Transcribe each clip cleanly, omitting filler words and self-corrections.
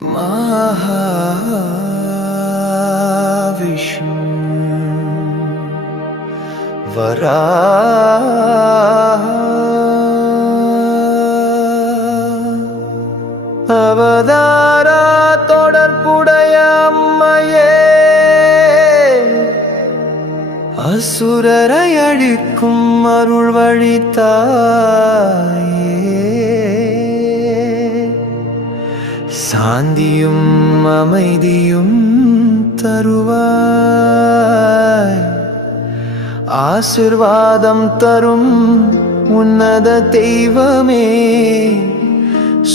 महाविष्णु वराह அவதாரா தொடர்புடைய அம்மையே, அசுரரை அழிக்கும் அருள் வழித்தாயே, சாந்தியும் அமைதியும் தருவாய், ஆசிர்வாதம் தரும் உன்னத தெய்வமே,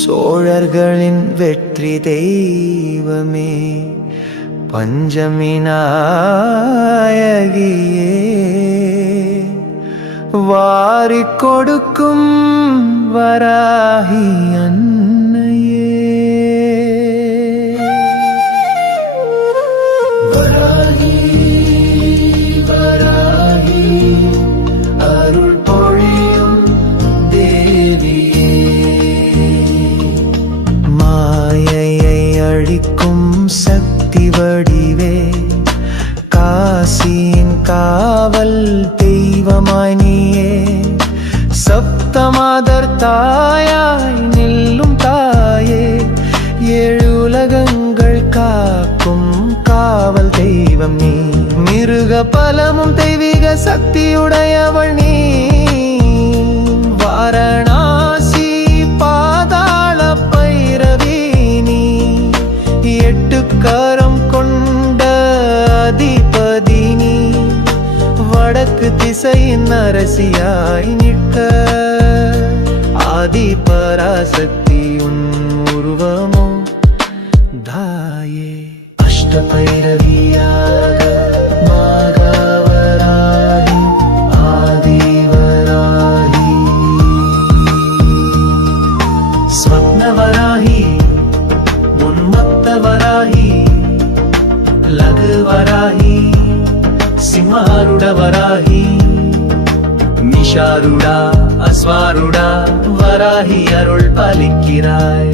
சோழர்களின் வெற்றி தெய்வமே, பஞ்சமி நாயகியே, வாரிக் கொடுக்கும் வராகி அன்னையே. வராகி வராகி அருள் பொழியும் தேவியே, மாயையை அழிக்கும் சக்தி வடிவே, காசியின் காவல் தெய்வமாய் நீயே, சப்தமாதர் தாயாய் நில்லும் தாயே, ஏழு உலகங்கள் காக்கும் காவல் தெய்வம் நீ, மிருக பலமும் தெய்வீக சக்தியுடையவள் நீ, வாரணாசி பாதாள பைரவி நீ, எட்டு கரம் கொண்ட அதிபதி நீ, வடக்கு திசையின் அரசியாய் நிற்க ஆதி பராசக்தி உன் உருவமோ தாயே, அஷ்ட பைரவியாக மாகாவராகி ஆதிவராகி, ஸ்வப்னவராகி உன்மத்தவராகி, லகுவராகி சிம்மாருடவராகி, நிஷாருடா அஸ்வாருடா வராகி அருள் பாலிக்கிறாய்.